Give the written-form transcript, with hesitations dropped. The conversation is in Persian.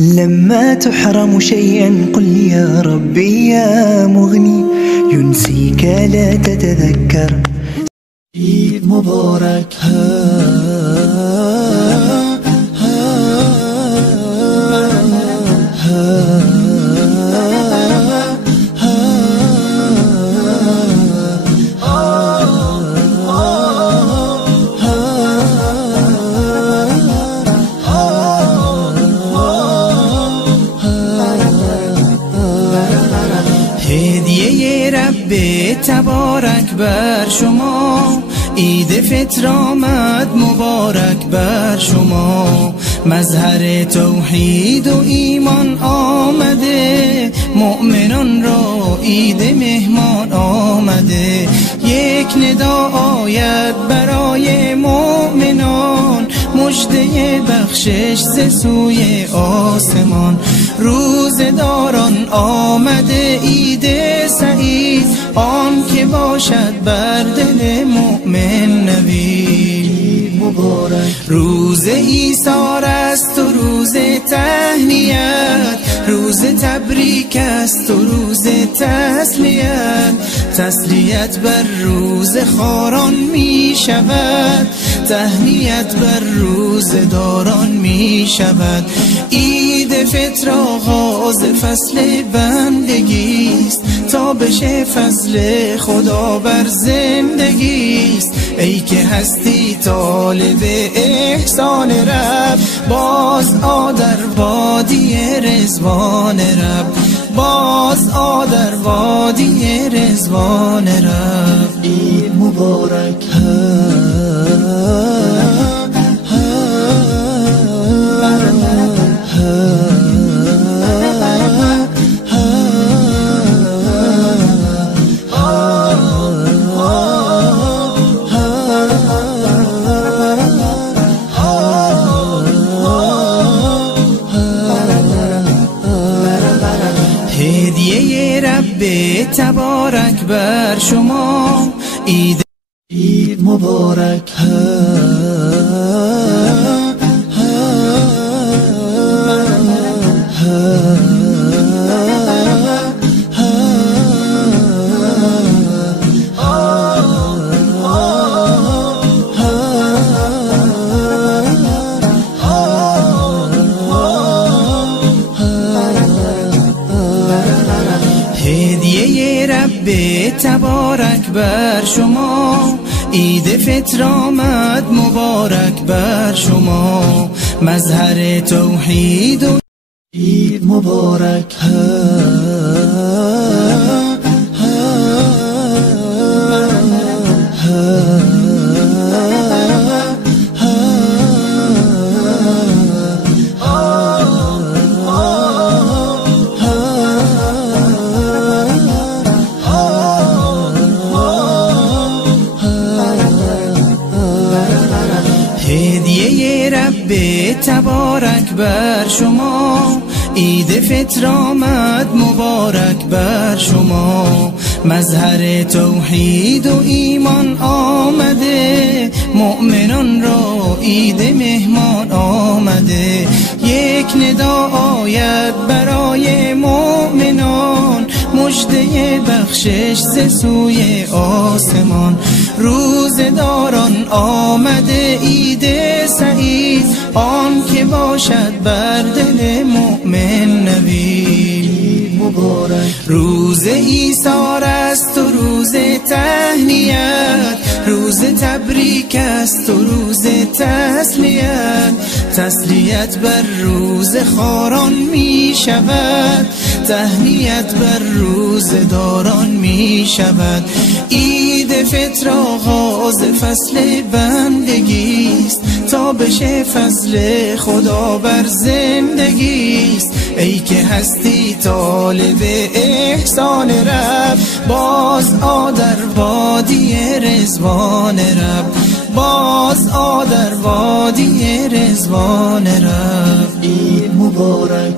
لما تحرم شيئا قل يا ربي يا مغني، ينسيك لا تتذكر. عيد مبارك هدیه رب تبارک بر شما، عید فطر آمد مبارک بر شما. مظهر توحید و ایمان آمده، مؤمنان را عید مهمان آمده. یک ندا آید برای مؤمنان، مژده بخشش ز سوی آسمان. روزداران آمده عید سعید، آن که باشد بر دل مؤمن نوید. روز ایثار است و روز تهنیت، روز تبریک است و روز تسلیت. تسلیت بر روز خاران می شود، تهنیت بر روز داران می شود. عید فطر آغاز فصل بندگی است، تا بشه فضل خدا بر زندگی است. ای که هستی طالب احسان رب، باز آ در وادی رضوان رب، باز آ در وادی رضوان رب. عید مبارک هدیه رب تبارک بر شما، عید مبارک هدیه رب تبارک بر شما، عید فطر آمد مبارک بر شما. مظهر توحید و عید مبارک هدیه رب تبارک بر شما، عید فطر آمد مبارک بر شما. مظهر توحید و ایمان آمده، مؤمنان را عید مهمان آمده. یک ندا آید برای مؤمنان، مژده بخشش ز سوی آسمان. روزداران آمده عید سعید، آن که باشد بر دل مؤمن نوید. روز ایثار است و روز تهنیت، روز تبریک است و روز تسلیت. تسلیت بر روز خاران می شود، تهنیت بر روز داران می شود. عید فطر آغاز فصل بندگی است، تا بشه فضل خدا بر زندگی است. ای که هستی طالب احسان رب، باز آ در وادی رضوان رب، باز آ در وادی رضوان رب. عید مبارک